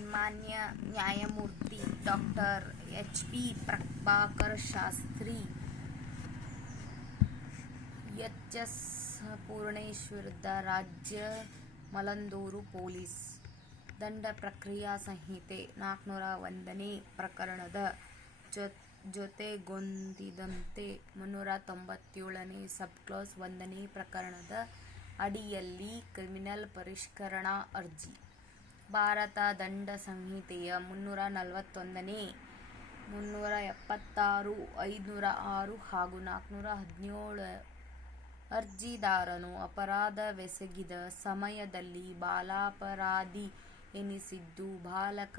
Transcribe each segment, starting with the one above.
ಸನ್ಮಾನ್ಯ ನ್ಯಾಯಮೂರ್ತಿ ಡಾಕ್ಟರ್ ಎಚ್.ಬಿ. ಪ್ರಭಾಕರ್ ಶಾಸ್ತ್ರಿ, ಎಚ್.ಎಸ್. ಪೂರ್ಣೇಶ್ ವಿರುದ್ಧ ರಾಜ್ಯ ಮಲ್ಲಂದೂರು ಪೊಲೀಸ್ ದಂಡ ಪ್ರಕ್ರಿಯಾ ಸಂಹಿತೆ 401ನೇ ಪ್ರಕರಣದ ಜೊತೆಗೊಂದಿದಂತೆ 397ನೇ ಸಬ್ಕ್ಲಾಸ್ 1ನೇ ಪ್ರಕರಣದ ಅಡಿಯಲ್ಲಿ ಕ್ರಿಮಿನಲ್ ಪರಿಷ್ಕರಣಾ ಅರ್ಜಿ. ಭಾರತ ದಂಡ ಸಂಹಿತೆಯ 341ನೇ, 376, 506 ಹಾಗೂ 417 ಅರ್ಜಿದಾರನು ಅಪರಾಧವೆಸಗಿದ ಸಮಯದಲ್ಲಿ ಬಾಲಾಪರಾಧಿ ಎನಿಸಿದ್ದು, ಬಾಲಕ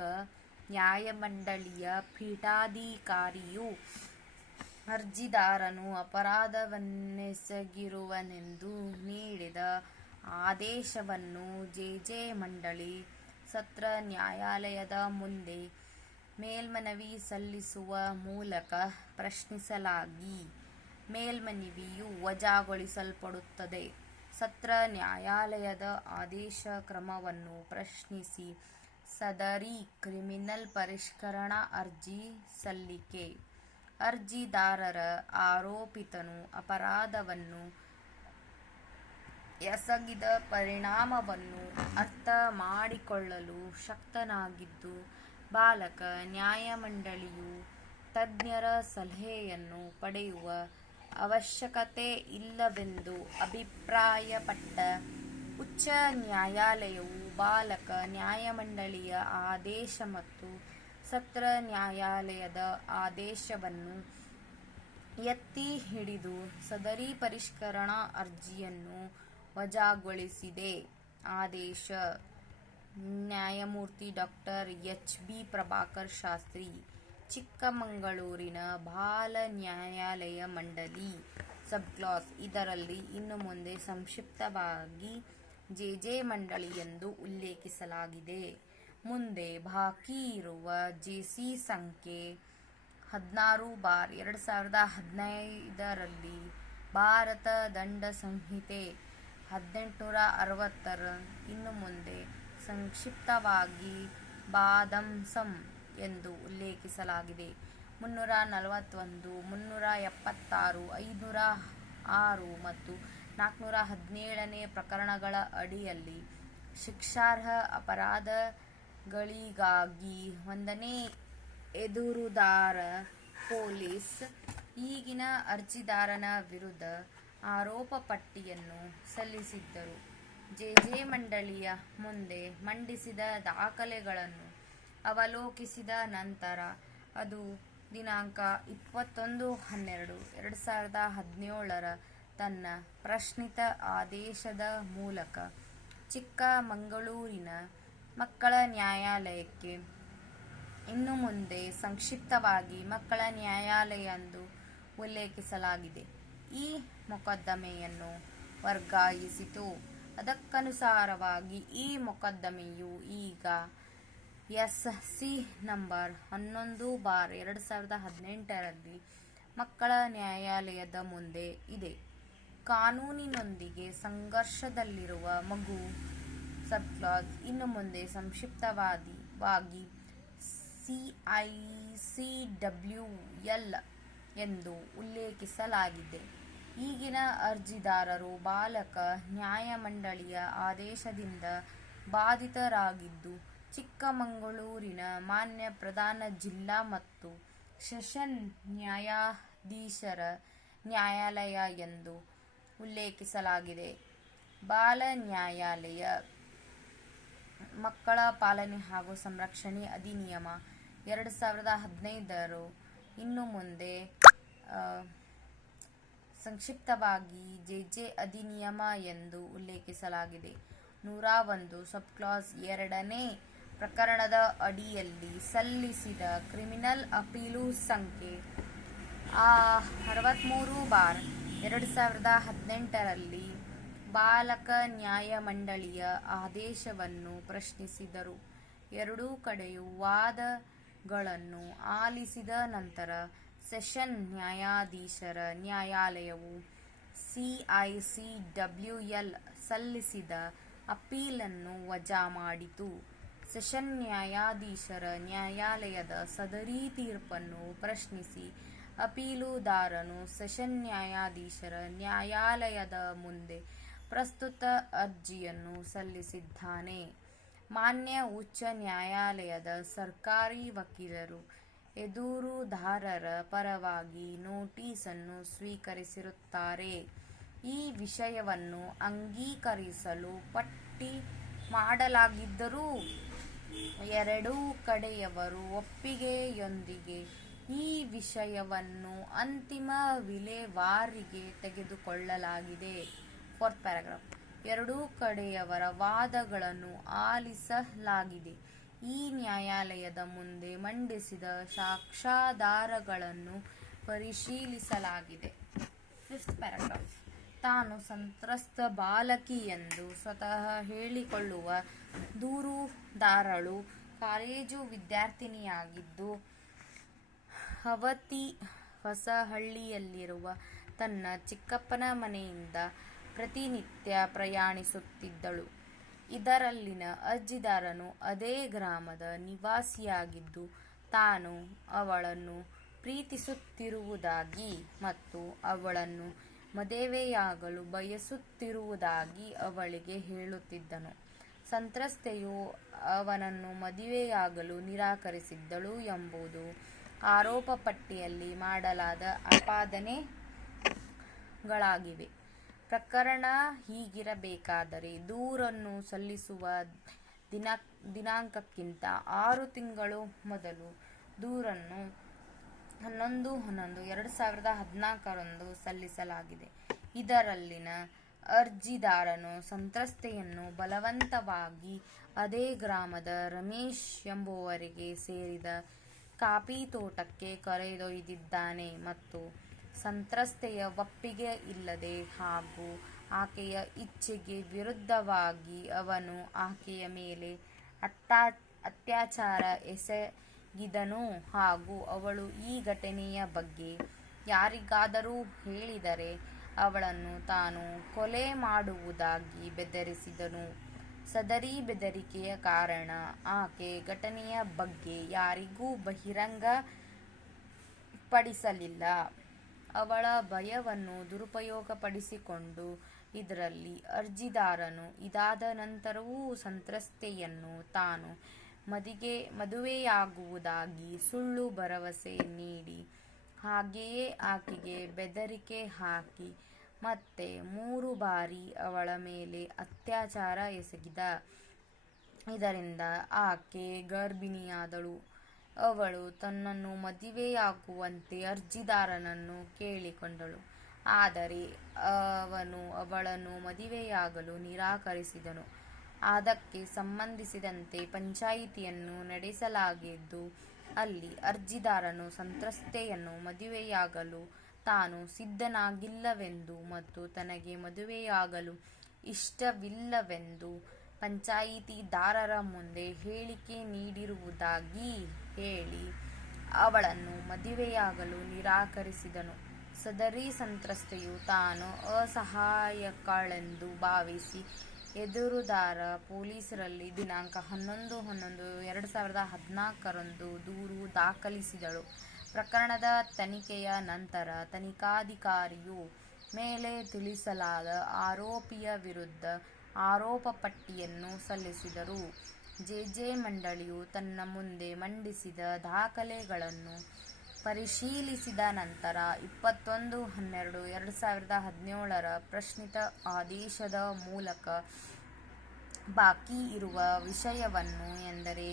ನ್ಯಾಯಮಂಡಳಿಯ ಪೀಠಾಧಿಕಾರಿಯು ಅರ್ಜಿದಾರನು ಅಪರಾಧವನ್ನೆಸಗಿರುವನೆಂದು ನೀಡಿದ ಆದೇಶವನ್ನು ಜೆ. ಮಂಡಳಿ ಸತ್ರ ನ್ಯಾಯಾಲಯದ ಮುಂದೆ ಮೇಲ್ಮನವಿ ಸಲ್ಲಿಸುವ ಮೂಲಕ ಪ್ರಶ್ನಿಸಲಾಗಿ ಮೇಲ್ಮನವಿಯು ವಜಾಗೊಳಿಸಲ್ಪಡುತ್ತದೆ. ಸತ್ರ ನ್ಯಾಯಾಲಯದ ಆದೇಶ ಕ್ರಮವನ್ನು ಪ್ರಶ್ನಿಸಿ ಸದರಿ ಕ್ರಿಮಿನಲ್ ಪರಿಷ್ಕರಣಾ ಅರ್ಜಿ ಸಲ್ಲಿಕೆ. ಅರ್ಜಿದಾರರ ಆರೋಪಿತನು ಅಪರಾಧವನ್ನು ಎಸಗಿದ ಪರಿಣಾಮವನ್ನು ಅರ್ಥ ಮಾಡಿಕೊಳ್ಳಲು ಶಕ್ತನಾಗಿದ್ದು, ಬಾಲಕ ನ್ಯಾಯಮಂಡಳಿಯು ತಜ್ಞರ ಸಲಹೆಯನ್ನು ಪಡೆಯುವ ಅವಶ್ಯಕತೆ ಇಲ್ಲವೆಂದು ಅಭಿಪ್ರಾಯಪಟ್ಟ ಉಚ್ಚ ನ್ಯಾಯಾಲಯವು ಬಾಲಕ ನ್ಯಾಯಮಂಡಳಿಯ ಆದೇಶ ಮತ್ತು ಸತ್ರ ನ್ಯಾಯಾಲಯದ ಆದೇಶವನ್ನು ಎತ್ತಿ ಹಿಡಿದು ಸದರಿ ಪರಿಷ್ಕರಣಾ ಅರ್ಜಿಯನ್ನು ವಜಾಗೊಳಿಸಿದೆ. ಆದೇಶ: ನ್ಯಾಯಮೂರ್ತಿ ಡಾಕ್ಟರ್ ಎಚ್.ಬಿ. ಪ್ರಭಾಕರ್ ಶಾಸ್ತ್ರಿ, ಚಿಕ್ಕಮಗಳೂರಿನ ಬಾಲ ನ್ಯಾಯಾಲಯ ಮಂಡಳಿ, ಸಬ್ಕ್ಲಾಸ್. ಇದರಲ್ಲಿ ಇನ್ನು ಮುಂದೆ ಸಂಕ್ಷಿಪ್ತವಾಗಿ ಜೆ. ಮಂಡಳಿ ಎಂದು ಉಲ್ಲೇಖಿಸಲಾಗಿದೆ. ಮುಂದೆ ಬಾಕಿ ಇರುವ ಜೆ.ಸಿ. ಸಂಖ್ಯೆ 16/2015 ರಲ್ಲಿ ಭಾರತ ದಂಡ ಸಂಹಿತೆ 1860 ಇನ್ನು ಮುಂದೆ ಸಂಕ್ಷಿಪ್ತವಾಗಿ ಬಾದಂಸಂ ಎಂದು ಉಲ್ಲೇಖಿಸಲಾಗಿದೆ. 341, 376, 506 ಮತ್ತು 417ನೇ ಪ್ರಕರಣಗಳ ಅಡಿಯಲ್ಲಿ ಶಿಕ್ಷಾರ್ಹ ಅಪರಾಧಗಳಿಗಾಗಿ 1ನೇ ಎದುರುದಾರ ಪೊಲೀಸ್ ಈಗಿನ ಅರ್ಜಿದಾರನ ವಿರುದ್ಧ ಆರೋಪ ಪಟ್ಟಿಯನ್ನು ಸಲ್ಲಿಸಿದ್ದರು. ಜೆ. ಮಂಡಳಿಯ ಮುಂದೆ ಮಂಡಿಸಿದ ದಾಖಲೆಗಳನ್ನು ಅವಲೋಕಿಸಿದ ನಂತರ ಅದು ದಿನಾಂಕ 21/12/2017 ತನ್ನ ಪ್ರಶ್ನಿತ ಆದೇಶದ ಮೂಲಕ ಚಿಕ್ಕಮಗಳೂರಿನ ಮಕ್ಕಳ ನ್ಯಾಯಾಲಯಕ್ಕೆ ಇನ್ನು ಮುಂದೆ ಸಂಕ್ಷಿಪ್ತವಾಗಿ ಮಕ್ಕಳ ನ್ಯಾಯಾಲಯ ಎಂದು ಉಲ್ಲೇಖಿಸಲಾಗಿದೆ, ಈ ಮೊಕದ್ದಮೆಯನ್ನು ವರ್ಗಾಯಿಸಿತು. ಅದಕ್ಕನುಸಾರವಾಗಿ ಈ ಮೊಕದ್ದಮೆಯು ಈಗ ಎಸ್.ಸಿ. ನಂಬರ್ 11/2018 ರಲ್ಲಿ ಮಕ್ಕಳ ನ್ಯಾಯಾಲಯದ ಮುಂದೆ ಇದೆ. ಕಾನೂನಿನೊಂದಿಗೆ ಸಂಘರ್ಷದಲ್ಲಿರುವ ಮಗು, ಸಬ್ಕ್ಲಾಸ್. ಇನ್ನು ಮುಂದೆ ಸಂಕ್ಷಿಪ್ತವಾಗಿ CICWL ಎಂದು ಉಲ್ಲೇಖಿಸಲಾಗಿದೆ. ಈಗಿನ ಅರ್ಜಿದಾರರು ಬಾಲಕ ನ್ಯಾಯಮಂಡಳಿಯ ಆದೇಶದಿಂದ ಬಾಧಿತರಾಗಿದ್ದು, ಚಿಕ್ಕಮಗಳೂರಿನ ಮಾನ್ಯ ಪ್ರಧಾನ ಜಿಲ್ಲಾ ಮತ್ತು ಸೆಷನ್ ನ್ಯಾಯಾಧೀಶರ ನ್ಯಾಯಾಲಯ ಎಂದು ಉಲ್ಲೇಖಿಸಲಾಗಿದೆ. ಬಾಲ ನ್ಯಾಯಾಲಯ ಮಕ್ಕಳ ಪಾಲನೆ ಹಾಗೂ ಸಂರಕ್ಷಣೆ ಅಧಿನಿಯಮ 2015 ಇನ್ನು ಮುಂದೆ ಸಂಕ್ಷಿಪ್ತವಾಗಿ ಜೆ. ಅಧಿನಿಯಮ ಎಂದು ಉಲ್ಲೇಖಿಸಲಾಗಿದೆ. 101 ಸಬ್ಕ್ಲಾಸ್ 2ನೇ ಪ್ರಕರಣದ ಅಡಿಯಲ್ಲಿ ಸಲ್ಲಿಸಿದ ಕ್ರಿಮಿನಲ್ ಅಪೀಲು ಸಂಖ್ಯೆ 63/2018 ರಲ್ಲಿ ಬಾಲಕ ನ್ಯಾಯಮಂಡಳಿಯ ಆದೇಶವನ್ನು ಪ್ರಶ್ನಿಸಿದರು. ಎರಡೂ ಕಡೆಯ ವಾದಗಳನ್ನು ಆಲಿಸಿದ ನಂತರ ಸೆಷನ್ ನ್ಯಾಯಾಧೀಶರ ನ್ಯಾಯಾಲಯವು CICWL ಸಲ್ಲಿಸಿದ ಅಪೀಲನ್ನು ವಜಾ ಮಾಡಿತು. ಸೆಷನ್ ನ್ಯಾಯಾಧೀಶರ ನ್ಯಾಯಾಲಯದ ಸದರಿ ತೀರ್ಪನ್ನು ಪ್ರಶ್ನಿಸಿ ಅಪೀಲುದಾರನು ಸೆಷನ್ ನ್ಯಾಯಾಧೀಶರ ನ್ಯಾಯಾಲಯದ ಮುಂದೆ ಪ್ರಸ್ತುತ ಅರ್ಜಿಯನ್ನು ಸಲ್ಲಿಸಿದ್ದಾನೆ. ಮಾನ್ಯ ಉಚ್ಚ ನ್ಯಾಯಾಲಯದ ಸರ್ಕಾರಿ ವಕೀಲರು ಎದುರುದಾರರ ಪರವಾಗಿ ನೋಟಿಸನ್ನು ಸ್ವೀಕರಿಸಿರುತ್ತಾರೆ. ಈ ವಿಷಯವನ್ನು ಅಂಗೀಕರಿಸಲು ಪಟ್ಟಿ ಮಾಡಲಾಗಿದ್ದರೂ ಎರಡೂ ಕಡೆಯವರ ಒಪ್ಪಿಗೆಯೊಂದಿಗೆ ಈ ವಿಷಯವನ್ನು ಅಂತಿಮ ವಿಲೇವಾರಿಗೆ ತೆಗೆದುಕೊಳ್ಳಲಾಗಿದೆ. 4th paragraph. ಎರಡೂ ಕಡೆಯವರ ವಾದಗಳನ್ನು ಆಲಿಸಲಾಗಿದೆ. ಈ ನ್ಯಾಯಾಲಯದ ಮುಂದೆ ಮಂಡಿಸಿದ ಸಾಕ್ಷ್ಯಾಧಾರಗಳನ್ನು ಪರಿಶೀಲಿಸಲಾಗಿದೆ. 5th paragraph. ತಾನು ಸಂತ್ರಸ್ತ ಬಾಲಕಿಯೆಂದು ಸ್ವತಃ ಹೇಳಿಕೊಳ್ಳುವ ದೂರುದಾರಳು ಕಾಲೇಜು ವಿದ್ಯಾರ್ಥಿನಿಯಾಗಿದ್ದು ಅವತಿ ಹೊಸಹಳ್ಳಿಯಲ್ಲಿರುವ ತನ್ನ ಚಿಕ್ಕಪ್ಪನ ಮನೆಯಿಂದ ಪ್ರತಿನಿತ್ಯ ಪ್ರಯಾಣಿಸುತ್ತಿದ್ದಳು. ಇದರಲ್ಲಿನ ಅರ್ಜಿದಾರನು ಅದೇ ಗ್ರಾಮದ ನಿವಾಸಿಯಾಗಿದ್ದು ತಾನು ಅವಳನ್ನು ಪ್ರೀತಿಸುತ್ತಿರುವುದಾಗಿ ಮತ್ತು ಅವಳನ್ನು ಮದುವೆಯಾಗಲು ಬಯಸುತ್ತಿರುವುದಾಗಿ ಅವಳಿಗೆ ಹೇಳುತ್ತಿದ್ದನು. ಸಂತ್ರಸ್ತೆಯು ಅವನನ್ನು ಮದುವೆಯಾಗಲು ನಿರಾಕರಿಸಿದ್ದಳು ಎಂಬುದು ಆರೋಪ ಪಟ್ಟಿಯಲ್ಲಿ ಮಾಡಲಾದ ಆಪಾದನೆಗಳಾಗಿವೆ. ಪ್ರಕರಣ ಹೀಗಿರಬೇಕಾದರೆ ದೂರನ್ನು ಸಲ್ಲಿಸುವ ದಿನಾಂಕಕ್ಕಿಂತ 6 ತಿಂಗಳು ಮೊದಲು ದೂರನ್ನು 11/11/2014 ಸಲ್ಲಿಸಲಾಗಿದೆ. ಇದರಲ್ಲಿನ ಅರ್ಜಿದಾರನು ಸಂತ್ರಸ್ತೆಯನ್ನು ಬಲವಂತವಾಗಿ ಅದೇ ಗ್ರಾಮದ ರಮೇಶ್ ಎಂಬುವರಿಗೆ ಸೇರಿದ ಕಾಫಿ ತೋಟಕ್ಕೆ ಕರೆದೊಯ್ದಿದ್ದಾನೆ ಮತ್ತು ಸಂತ್ರಸ್ತೆಯ ಒಪ್ಪಿಗೆ ಇಲ್ಲದೆ ಹಾಗೂ ಆಕೆಯ ಇಚ್ಛೆಗೆ ವಿರುದ್ಧವಾಗಿ ಅವನು ಆಕೆಯ ಮೇಲೆ ಅತ್ಯಾಚಾರ ಎಸಗಿದನು ಹಾಗೂ ಅವಳು ಈ ಘಟನೆಯ ಬಗ್ಗೆ ಯಾರಿಗಾದರೂ ಹೇಳಿದರೆ ಅವಳನ್ನು ತಾನು ಕೊಲೆ ಮಾಡುವುದಾಗಿ ಬೆದರಿಸಿದನು. ಸದರಿ ಬೆದರಿಕೆಯ ಕಾರಣ ಆಕೆ ಘಟನೆಯ ಬಗ್ಗೆ ಯಾರಿಗೂ ಬಹಿರಂಗಪಡಿಸಲಿಲ್ಲ. ಅವಳ ಭಯವನ್ನು ದುರುಪಯೋಗಪಡಿಸಿಕೊಂಡು ಇದರಲ್ಲಿ ಅರ್ಜಿದಾರನು ಇದಾದ ನಂತರವೂ ಸಂತ್ರಸ್ತೆಯನ್ನು ತಾನು ಮದುವೆಯಾಗುವುದಾಗಿ ಸುಳ್ಳು ಭರವಸೆ ನೀಡಿ ಹಾಗೆಯೇ ಆಕೆಗೆ ಬೆದರಿಕೆ ಹಾಕಿ ಮತ್ತೆ 3 ಬಾರಿ ಅವಳ ಮೇಲೆ ಅತ್ಯಾಚಾರ ಎಸಗಿದ. ಇದರಿಂದ ಆಕೆ ಗರ್ಭಿಣಿಯಾದಳು. ಅವಳು ತನ್ನನ್ನು ಮದುವೆಯಾಗುವಂತೆ ಅರ್ಜಿದಾರನನ್ನು ಕೇಳಿಕೊಂಡಳು. ಆದರೆ ಅವನು ಅವಳನ್ನು ಮದುವೆಯಾಗಲು ನಿರಾಕರಿಸಿದನು. ಅದಕ್ಕೆ ಸಂಬಂಧಿಸಿದಂತೆ ಪಂಚಾಯಿತಿಯನ್ನು ನಡೆಸಲಾಗಿದ್ದು ಅಲ್ಲಿ ಅರ್ಜಿದಾರನು ಸಂತ್ರಸ್ತೆಯನ್ನು ಮದುವೆಯಾಗಲು ತಾನು ಸಿದ್ಧನಾಗಿಲ್ಲವೆಂದು ಮತ್ತು ತನಗೆ ಮದುವೆಯಾಗಲು ಇಷ್ಟವಿಲ್ಲವೆಂದು ಪಂಚಾಯಿತಿದಾರರ ಮುಂದೆ ಹೇಳಿಕೆ ನೀಡಿರುವುದಾಗಿ ಹೇಳಿ ಅವಳನ್ನು ಮದುವೆಯಾಗಲು ನಿರಾಕರಿಸಿದನು. ಸದರಿ ಸಂತ್ರಸ್ತೆಯು ತಾನು ಅಸಹಾಯಕಳೆಂದು ಭಾವಿಸಿ ಎದುರುದಾರ ಪೊಲೀಸರಲ್ಲಿ ದಿನಾಂಕ 11/11/2014 ದೂರು ದಾಖಲಿಸಿದಳು. ಪ್ರಕರಣದ ತನಿಖೆಯ ನಂತರ ತನಿಖಾಧಿಕಾರಿಯು ಮೇಲೆ ತಿಳಿಸಲಾದ ಆರೋಪಿಯ ವಿರುದ್ಧ ಆರೋಪ ಪಟ್ಟಿಯನ್ನು ಸಲ್ಲಿಸಿದರು. ಜೆ ಮಂಡಳಿಯು ತನ್ನ ಮುಂದೆ ಮಂಡಿಸಿದ ದಾಖಲೆಗಳನ್ನು ಪರಿಶೀಲಿಸಿದ ನಂತರ 21/12/2017 ಪ್ರಶ್ನಿತ ಆದೇಶದ ಮೂಲಕ ಬಾಕಿ ಇರುವ ವಿಷಯವನ್ನು ಎಂದರೆ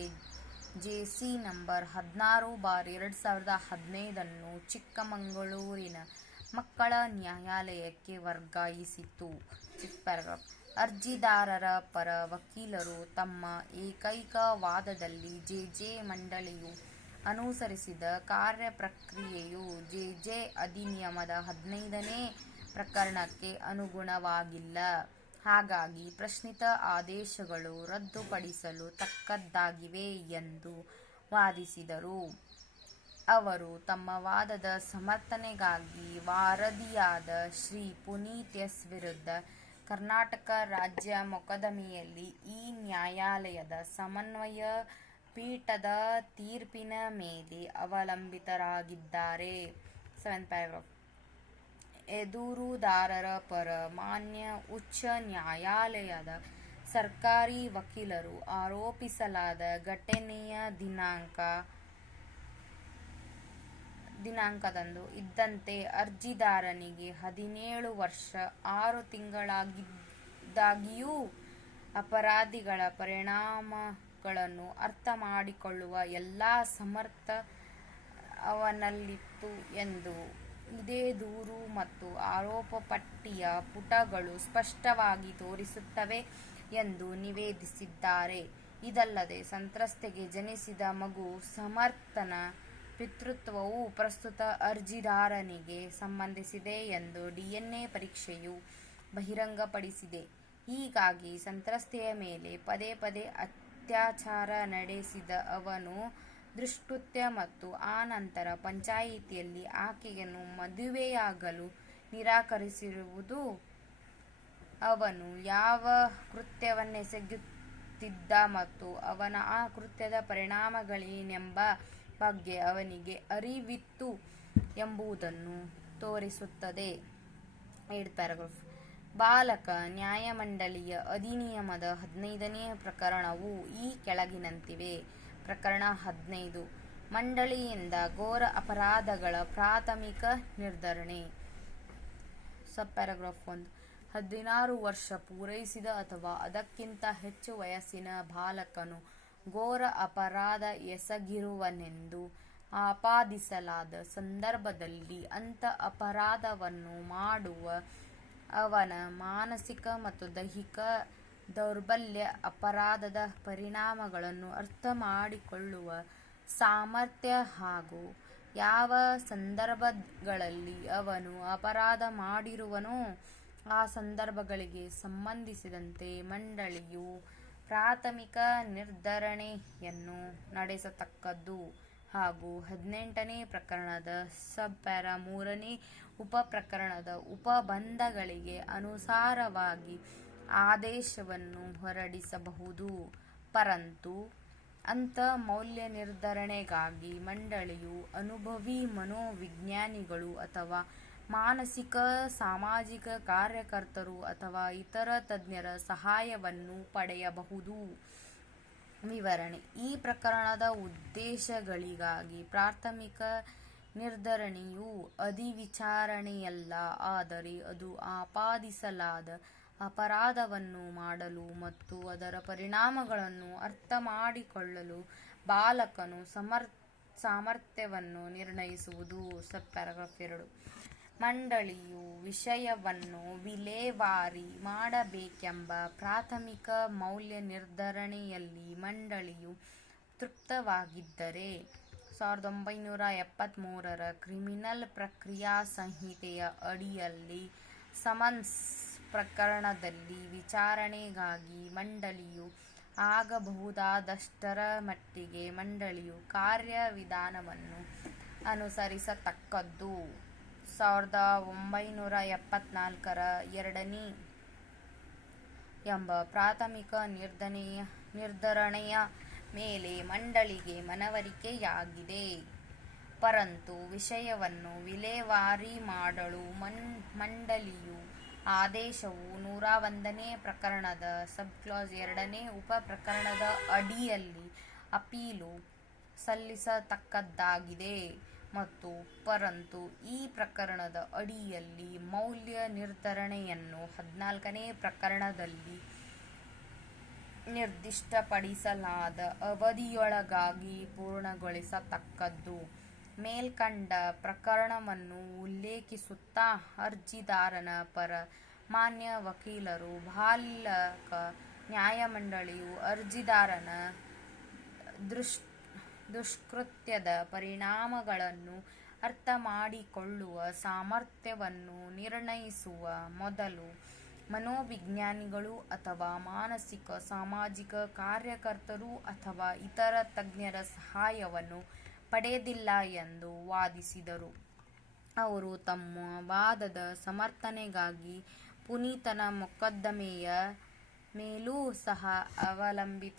ಜೆ.ಸಿ. ನಂಬರ್ 16/2015 ಚಿಕ್ಕಮಗಳೂರಿನ ಮಕ್ಕಳ ನ್ಯಾಯಾಲಯಕ್ಕೆ ವರ್ಗಾಯಿಸಿತು. ಅರ್ಜಿದಾರರ ಪರ ವಕೀಲರು ತಮ್ಮ ಏಕೈಕ ವಾದದಲ್ಲಿ ಜೆ ಮಂಡಳಿಯು ಅನುಸರಿಸಿದ ಕಾರ್ಯಪ್ರಕ್ರಿಯೆಯು ಜೆ ಅಧಿನಿಯಮದ 15ನೇ ಪ್ರಕರಣಕ್ಕೆ ಅನುಗುಣವಾಗಿಲ್ಲ. ಹಾಗಾಗಿ ಪ್ರಶ್ನಿತ ಆದೇಶಗಳು ರದ್ದುಪಡಿಸಲು ತಕ್ಕದ್ದಾಗಿವೆ ಎಂದು ವಾದಿಸಿದರು. ಅವರು ತಮ್ಮ ವಾದದ ಸಮರ್ಥನೆಗಾಗಿ ವರದಿಯಾದ ಶ್ರೀ ಪುನೀತ್ ಎಸ್ ವಿರುದ್ಧ ಕರ್ನಾಟಕ ರಾಜ್ಯ ಮೊಕದ್ದಮೆಯಲ್ಲಿ ಈ ನ್ಯಾಯಾಲಯದ ಸಮನ್ವಯ ಪೀಠದ ತೀರ್ಪಿನ ಮೇಲೆ ಅವಲಂಬಿತರಾಗಿದ್ದಾರೆ. 7th paragraph. ಎದುರುದಾರರ ಪರ ಮಾನ್ಯ ಉಚ್ಚ ನ್ಯಾಯಾಲಯದ ಸರ್ಕಾರಿ ವಕೀಲರು ಆರೋಪಿಸಲಾದ ಘಟನೆಯ ದಿನಾಂಕದಂದು ಇದ್ದಂತೆ ಅರ್ಜಿದಾರನಿಗೆ 17 ವರ್ಷ 6 ತಿಂಗಳಾಗಿದ್ದಾಗ್ಯೂ ಅಪರಾಧಿಗಳ ಪರಿಣಾಮಗಳನ್ನು ಅರ್ಥಮಾಡಿಕೊಳ್ಳುವ ಎಲ್ಲ ಸಮರ್ಥ ಅವನಲ್ಲಿತ್ತು ಎಂದು ಇದೇ ದೂರು ಮತ್ತು ಆರೋಪ ಪಟ್ಟಿಯ ಪುಟಗಳು ಸ್ಪಷ್ಟವಾಗಿ ತೋರಿಸುತ್ತವೆ ಎಂದು ನಿವೇದಿಸಿದ್ದಾರೆ. ಇದಲ್ಲದೆ ಸಂತ್ರಸ್ತೆಗೆ ಜನಿಸಿದ ಮಗು ಸಮರ್ಥನ ಪಿತೃತ್ವವು ಪ್ರಸ್ತುತ ಅರ್ಜಿದಾರನಿಗೆ ಸಂಬಂಧಿಸಿದೆ ಎಂದು DNA ಪರೀಕ್ಷೆಯು ಬಹಿರಂಗಪಡಿಸಿದೆ. ಹೀಗಾಗಿ ಸಂತ್ರಸ್ತೆಯ ಮೇಲೆ ಪದೇ ಪದೇ ಅತ್ಯಾಚಾರ ನಡೆಸಿದ ಅವನು ದುಷ್ಕೃತ್ಯ ಮತ್ತು ಆ ನಂತರ ಪಂಚಾಯಿತಿಯಲ್ಲಿ ಆಕೆಯನ್ನು ಮದುವೆಯಾಗಲು ನಿರಾಕರಿಸಿರುವುದು ಅವನು ಯಾವ ಕೃತ್ಯವನ್ನೆಸಗುತ್ತಿದ್ದ ಮತ್ತು ಅವನ ಆ ಕೃತ್ಯದ ಪರಿಣಾಮಗಳೇನೆಂಬ ಬಗ್ಗೆ ಅವನಿಗೆ ಅರಿವಿತ್ತು ಎಂಬುದನ್ನು ತೋರಿಸುತ್ತದೆ. 8th paragraph. ಬಾಲಕ ನ್ಯಾಯಮಂಡಳಿಯ ಅಧಿನಿಯಮದ 15ನೇ ಪ್ರಕರಣವು ಈ ಕೆಳಗಿನಂತಿವೆ. ಪ್ರಕರಣ 15. ಮಂಡಳಿಯಿಂದ ಘೋರ ಅಪರಾಧಗಳ ಪ್ರಾಥಮಿಕ ನಿರ್ಧರಣೆ. ಸಬ್ ಪ್ಯಾರಾಗ್ರಾಫ್ 1. 16 ವರ್ಷ ಪೂರೈಸಿದ ಅಥವಾ ಅದಕ್ಕಿಂತ ಹೆಚ್ಚು ವಯಸ್ಸಿನ ಬಾಲಕನು ಘೋರ ಅಪರಾಧ ಎಸಗಿರುವನೆಂದು ಆಪಾದಿಸಲಾದ ಸಂದರ್ಭದಲ್ಲಿ ಅಂಥ ಅಪರಾಧವನ್ನು ಮಾಡುವ ಅವನ ಮಾನಸಿಕ ಮತ್ತು ದೈಹಿಕ ದೌರ್ಬಲ್ಯ, ಅಪರಾಧದ ಪರಿಣಾಮಗಳನ್ನು ಅರ್ಥಮಾಡಿಕೊಳ್ಳುವ ಸಾಮರ್ಥ್ಯ ಹಾಗೂ ಯಾವ ಸಂದರ್ಭಗಳಲ್ಲಿ ಅವನು ಅಪರಾಧ ಮಾಡಿರುವನೋ ಆ ಸಂದರ್ಭಗಳಿಗೆ ಸಂಬಂಧಿಸಿದಂತೆ ಮಂಡಳಿಯು ಪ್ರಾಥಮಿಕ ನಿರ್ಧರಣೆಯನ್ನು ನಡೆಸತಕ್ಕದ್ದು ಹಾಗೂ 18ನೇ ಪ್ರಕರಣದ ಸಬ್ ಪ್ಯಾರಾ 3ನೇ ಉಪಪ್ರಕರಣದ ಉಪಬಂಧಗಳಿಗೆ ಅನುಸಾರವಾಗಿ ಆದೇಶವನ್ನು ಹೊರಡಿಸಬಹುದು. ಪರಂತು ಅಂಥ ಮೌಲ್ಯ ನಿರ್ಧರಣೆಗಾಗಿ ಮಂಡಳಿಯು ಅನುಭವಿ ಮನೋವಿಜ್ಞಾನಿಗಳು ಅಥವಾ ಮಾನಸಿಕ ಸಾಮಾಜಿಕ ಕಾರ್ಯಕರ್ತರು ಅಥವಾ ಇತರ ತಜ್ಞರ ಸಹಾಯವನ್ನು ಪಡೆಯಬಹುದು. ವಿವರಣೆ. ಈ ಪ್ರಕರಣದ ಉದ್ದೇಶಗಳಿಗಾಗಿ ಪ್ರಾಥಮಿಕ ನಿರ್ಧರಣೆಯು ಅಧಿವಿಚಾರಣೆಯಲ್ಲ, ಆದರೆ ಅದು ಆಪಾದಿಸಲಾದ ಅಪರಾಧವನ್ನು ಮಾಡಲು ಮತ್ತು ಅದರ ಪರಿಣಾಮಗಳನ್ನು ಅರ್ಥಮಾಡಿಕೊಳ್ಳಲು ಬಾಲಕನು ಸಾಮರ್ಥ್ಯವನ್ನು ನಿರ್ಣಯಿಸುವುದು. ಸಬ್ ಪ್ಯಾರಾಗ್ರಾಫ್ 2. ಮಂಡಳಿಯು ವಿಷಯವನ್ನು ವಿಲೇವಾರಿ ಮಾಡಬೇಕೆಂಬ ಪ್ರಾಥಮಿಕ ಮೌಲ್ಯ ನಿರ್ಧರಣೆಯಲ್ಲಿ ಮಂಡಳಿಯು ತೃಪ್ತವಾಗಿದ್ದರೆ 1973ರ ಕ್ರಿಮಿನಲ್ ಪ್ರಕ್ರಿಯಾ ಸಂಹಿತೆಯ ಅಡಿಯಲ್ಲಿ ಸಮನ್ಸ್ ಪ್ರಕರಣದಲ್ಲಿ ವಿಚಾರಣೆಗಾಗಿ ಮಂಡಳಿಯು ಆಗಬಹುದಾದಷ್ಟರ ಮಟ್ಟಿಗೆ ಮಂಡಳಿಯು ಕಾರ್ಯವಿಧಾನವನ್ನು ಅನುಸರಿಸತಕ್ಕದ್ದು. 1974ರ 2ನೇ ಎಂಬ ಪ್ರಾಥಮಿಕ ನಿರ್ಧರಣೆಯ ಮೇಲೆ ಮಂಡಳಿಗೆ ಮನವರಿಕೆಯಾಗಿದೆ. ಪರಂತು ವಿಷಯವನ್ನು ವಿಲೇವಾರಿ ಮಾಡಲು ಮಂಡಳಿಯು ಆದೇಶವು 101ನೇ ಪ್ರಕರಣದ ಸಬ್ ಕ್ಲಾಸ್ 2ನೇ ಉಪಪ್ರಕರಣದ ಅಡಿಯಲ್ಲಿ ಅಪೀಲು ಸಲ್ಲಿಸತಕ್ಕದ್ದಾಗಿದೆ ಮತ್ತು ಪರಂತು ಈ ಪ್ರಕರಣದ ಅಡಿಯಲ್ಲಿ ಮೌಲ್ಯ ನಿರ್ಧರಣೆಯನ್ನು 14ನೇ ಪ್ರಕರಣದಲ್ಲಿ ನಿರ್ದಿಷ್ಟಪಡಿಸಲಾದ ಅವಧಿಯೊಳಗಾಗಿ ಪೂರ್ಣಗೊಳಿಸತಕ್ಕದ್ದು. ಮೇಲ್ಕಂಡ ಪ್ರಕರಣವನ್ನು ಉಲ್ಲೇಖಿಸುತ್ತಾ ಅರ್ಜಿದಾರನ ಪರ ಮಾನ್ಯ ವಕೀಲರು ಬಾಲಕ ನ್ಯಾಯಮಂಡಳಿಯು ಅರ್ಜಿದಾರನ ದುಷ್ಕೃತ್ಯದ ಪರಿಣಾಮಗಳನ್ನು ಅರ್ಥಮಾಡಿಕೊಳ್ಳುವ ಸಾಮರ್ಥ್ಯವನ್ನು ನಿರ್ಣಯಿಸುವ ಮೊದಲು ಮನೋವಿಜ್ಞಾನಿಗಳು ಅಥವಾ ಮಾನಸಿಕ ಸಾಮಾಜಿಕ ಕಾರ್ಯಕರ್ತರು ಅಥವಾ ಇತರ ತಜ್ಞರ ಸಹಾಯವನ್ನು ಪಡೆದಿಲ್ಲ ಎಂದು ವಾದಿಸಿದರು. ಅವರು ತಮ್ಮ ವಾದದ ಸಮರ್ಥನೆಗಾಗಿ ಪುನೀತನ ಮೊಕದ್ದಮೆಯ ಮೇಲೂ ಸಹ ಅವಲಂಬಿತರಾಗಿದ್ದಾರೆ.